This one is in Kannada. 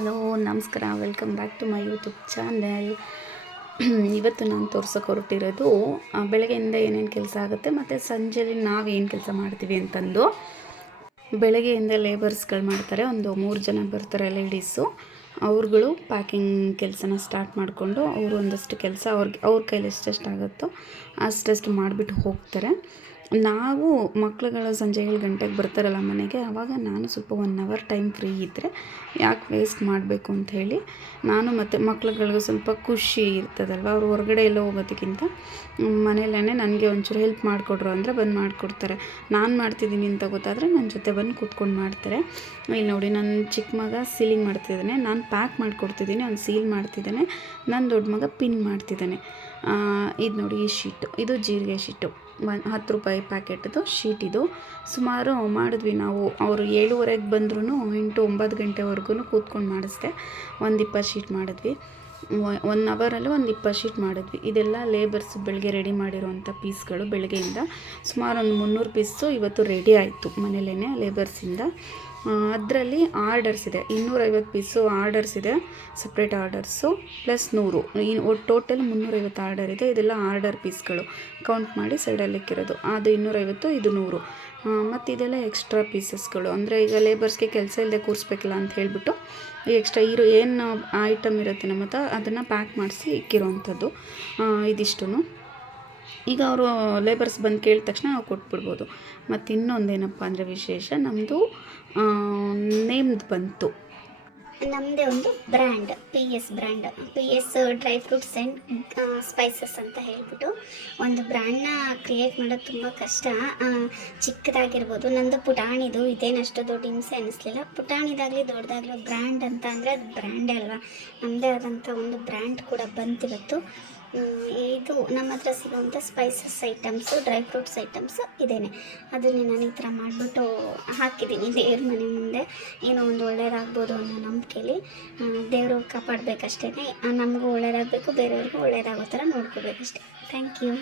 ಹಲೋ, ನಮಸ್ಕಾರ. Welcome back to my YouTube channel ಇವತ್ತು ನಾನು ತೋರ್ಸೋಕೆ ಹೊರಟಿರೋದು ಬೆಳಗ್ಗೆಯಿಂದ ಏನೇನು ಕೆಲಸ ಆಗುತ್ತೆ, ಮತ್ತು ಸಂಜೆಲಿ ನಾವು ಏನು ಕೆಲಸ ಮಾಡ್ತೀವಿ ಅಂತಂದು. ಬೆಳಗ್ಗೆಯಿಂದ ಲೇಬರ್ಸ್ಗಳು ಮಾಡ್ತಾರೆ, ಒಂದು ಮೂರು ಜನ ಬರ್ತಾರೆ ಲೇಡೀಸು ಅವ್ರುಗಳು ಪ್ಯಾಕಿಂಗ್ ಕೆಲಸನ ಸ್ಟಾರ್ಟ್ ಮಾಡಿಕೊಂಡು ಅವರು ಒಂದಷ್ಟು ಕೆಲಸ ಅವ್ರಿಗೆ, ಅವ್ರ ಕೈಲಿ ಎಷ್ಟೆಷ್ಟು ಆಗುತ್ತೋ ಅಷ್ಟೆಷ್ಟು ಮಾಡಿಬಿಟ್ಟು ಹೋಗ್ತಾರೆ. ನಾವು ಮಕ್ಳುಗಳು ಸಂಜೆ ಏಳು ಗಂಟೆಗೆ ಬರ್ತಾರಲ್ಲ ಮನೆಗೆ ಆವಾಗ ನಾನು ಸ್ವಲ್ಪ ಒನ್ ಅವರ್ ಟೈಮ್ ಫ್ರೀ ಇದ್ದರೆ ಯಾಕೆ ವೇಸ್ಟ್ ಮಾಡಬೇಕು ಅಂತ ಹೇಳಿ ನಾನು ಮತ್ತು ಮಕ್ಳುಗಳಿಗೂ ಸ್ವಲ್ಪ ಖುಷಿ ಇರ್ತದಲ್ವ? ಅವ್ರು ಹೊರಗಡೆ ಎಲ್ಲೋ ಹೋಗೋದಕ್ಕಿಂತ ಮನೆಯಲ್ಲೇ ನನಗೆ ಒಂಚೂರು ಹೆಲ್ಪ್ ಮಾಡಿಕೊಡ್ರು ಅಂದರೆ ಬಂದು ಮಾಡಿಕೊಡ್ತಾರೆ. ನಾನು ಮಾಡ್ತಿದ್ದೀನಿ ಅಂತ ಗೊತ್ತಾದರೆ ನನ್ನ ಜೊತೆ ಬಂದು ಕೂತ್ಕೊಂಡು ಮಾಡ್ತಾರೆ. ಇಲ್ಲಿ ನೋಡಿ ನನ್ನ ಚಿಕ್ಕ ಮಗ ಸೀಲಿಂಗ್ ಮಾಡ್ತಿದ್ದಾನೆ. ನಾನು ಪ್ಯಾಕ್ ಮಾಡಿಕೊಡ್ತಿದ್ದೀನಿ, ಅವ್ನು ಸೀಲ್ ಮಾಡ್ತಿದ್ದಾನೆ. ನನ್ನ ದೊಡ್ಡ ಮಗ ಪಿನ್ ಮಾಡ್ತಿದ್ದಾನೆ. ಇದು ನೋಡಿ ಈ ಶೀಟು ಇದು ಜೀರಿಗೆ ಶೀಟು ಒಂದು ಹತ್ತು ರೂಪಾಯಿ ಪ್ಯಾಕೆಟ್ದು ಇದು. ಸುಮಾರು ಮಾಡಿದ್ವಿ ನಾವು. ಅವರು ಏಳುವರೆಗೆ ಬಂದ್ರೂ ಎಂಟು ಒಂಬತ್ತು ಗಂಟೆವರೆಗೂ ಕೂತ್ಕೊಂಡು ಮಾಡಿಸ್ದೆ. ಒಂದು ಇಪ್ಪತ್ತು ಶೀಟ್ ಮಾಡಿದ್ವಿ. ಒನ್ ಅವರಲ್ಲಿ ಒಂದು ಇಪ್ಪತ್ತು ಶೀಟ್ ಮಾಡಿದ್ವಿ. ಇದೆಲ್ಲ ಲೇಬರ್ಸ್ ಬೆಳಗ್ಗೆ ರೆಡಿ ಮಾಡಿರೋವಂಥ ಪೀಸ್ಗಳು ಬೆಳಗ್ಗೆಯಿಂದ ಸುಮಾರು ಒಂದು ಮುನ್ನೂರು ಪೀಸು ಇವತ್ತು ರೆಡಿ ಆಯಿತು ಮನೇಲೇ ಲೇಬರ್ಸಿಂದ. ಅದರಲ್ಲಿ ಆರ್ಡರ್ಸ್ ಇದೆ. ಇನ್ನೂರೈವತ್ತು ಪೀಸು ಆರ್ಡರ್ಸ್ ಇದೆ. ಸಪ್ರೇಟ್ ಆರ್ಡರ್ಸು ಪ್ಲಸ್ ನೂರು. ಇನ್ನು ಟೋಟಲ್ ಮುನ್ನೂರೈವತ್ತು ಆರ್ಡರ್ ಇದೆ. ಇದೆಲ್ಲ ಆರ್ಡರ್ ಪೀಸ್ಗಳು ಕೌಂಟ್ ಮಾಡಿ ಸೈಡಲ್ಲಿಕ್ಕಿರೋದು ಅದು ಇನ್ನೂರೈವತ್ತು, ಇದು ನೂರು. ಮತ್ತು ಇದೆಲ್ಲ ಎಕ್ಸ್ಟ್ರಾ ಪೀಸಸ್ಗಳು ಅಂದರೆ ಈಗ ಲೇಬರ್ಸ್ಗೆ ಕೆಲಸ ಇಲ್ಲದೆ ಕೂರಿಸ್ಬೇಕಲ್ಲ ಅಂತ ಹೇಳಿಬಿಟ್ಟು ಎಕ್ಸ್ಟ್ರಾ ಇರೋ ಏನು ಐಟಮ್ ಇರುತ್ತೆ ನಮ್ಮ ಹತ್ರ, ಅದನ್ನು ಪ್ಯಾಕ್ ಮಾಡಿಸಿ ಇಕ್ಕಿರೋವಂಥದ್ದು. ಇದಿಷ್ಟು ಈಗ ಅವರು ಲೇಬರ್ಸ್ ಬಂದು ಕೇಳಿದ ತಕ್ಷಣ ನಾವು ಕೊಟ್ಬಿಡ್ಬೋದು. ಮತ್ತು ಇನ್ನೊಂದೇನಪ್ಪ ಅಂದರೆ ವಿಶೇಷ ನಮ್ಮದು ನೇಮ್ದು ಬಂತು. ನಮ್ಮದೇ ಒಂದು brand P S brand P S dry fruits and spices ಅಂತ ಹೇಳ್ಬಿಟ್ಟು ಒಂದು ಬ್ರ್ಯಾಂಡ್ನ ಕ್ರಿಯೇಟ್ ಮಾಡೋದು ತುಂಬ ಕಷ್ಟ. ಚಿಕ್ಕದಾಗಿರ್ಬೋದು ನಂದು ಪುಟಾಣಿದು ಇದೇನಷ್ಟು ದೊಡ್ಡ ಹಿಂಸೆ ಅನ್ನಿಸ್ಲಿಲ್ಲ ಪುಟಾಣಿದಾಗಲಿ ದೊಡ್ಡದಾಗಲಿ ಬ್ರ್ಯಾಂಡ್ ಅಂತ ಅಂದರೆ ಅದು ಬ್ರ್ಯಾಂಡೇ ಅಲ್ವಾ? ನಮ್ಮದೇ ಆದಂಥ ಒಂದು ಬ್ರ್ಯಾಂಡ್ ಕೂಡ ಬಂತಿವತ್ತು. ಮ್, ಇದು ನಮ್ಮ ಹತ್ರ ಸಿಗುವಂಥ spices items dry fruits items ಇದೇನೆ. ಅದನ್ನೇ ನಾನು ಈ ಥರ ಮಾಡಿಬಿಟ್ಟು ಹಾಕಿದ್ದೀನಿ ದೇವ್ರ ಮನೆ ಮುಂದೆ. ಏನೋ ಒಂದು ಒಳ್ಳೆಯದಾಗ್ಬೋದು ಅನ್ನೋ ನಂಬಿಕೆಯಲ್ಲಿ ದೇವರು ಕಾಪಾಡಬೇಕಷ್ಟೇ ನಮಗೂ ಒಳ್ಳೆಯದಾಗಬೇಕು ಬೇರೆಯವ್ರಿಗೂ ಒಳ್ಳೇದಾಗೋ ಥರ ನೋಡ್ಕೋಬೇಕಷ್ಟೇ. Thank you